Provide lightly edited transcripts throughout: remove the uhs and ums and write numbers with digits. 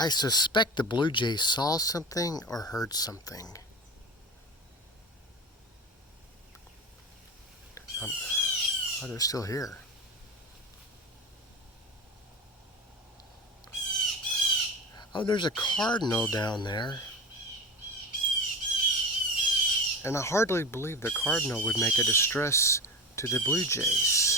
I suspect the Blue Jays saw something or heard something. Oh, they're still here. Oh, there's a cardinal down there. And I hardly believe the cardinal would make a distress to the Blue Jays.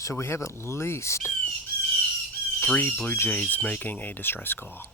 So we have at least 3 Blue Jays making a distress call.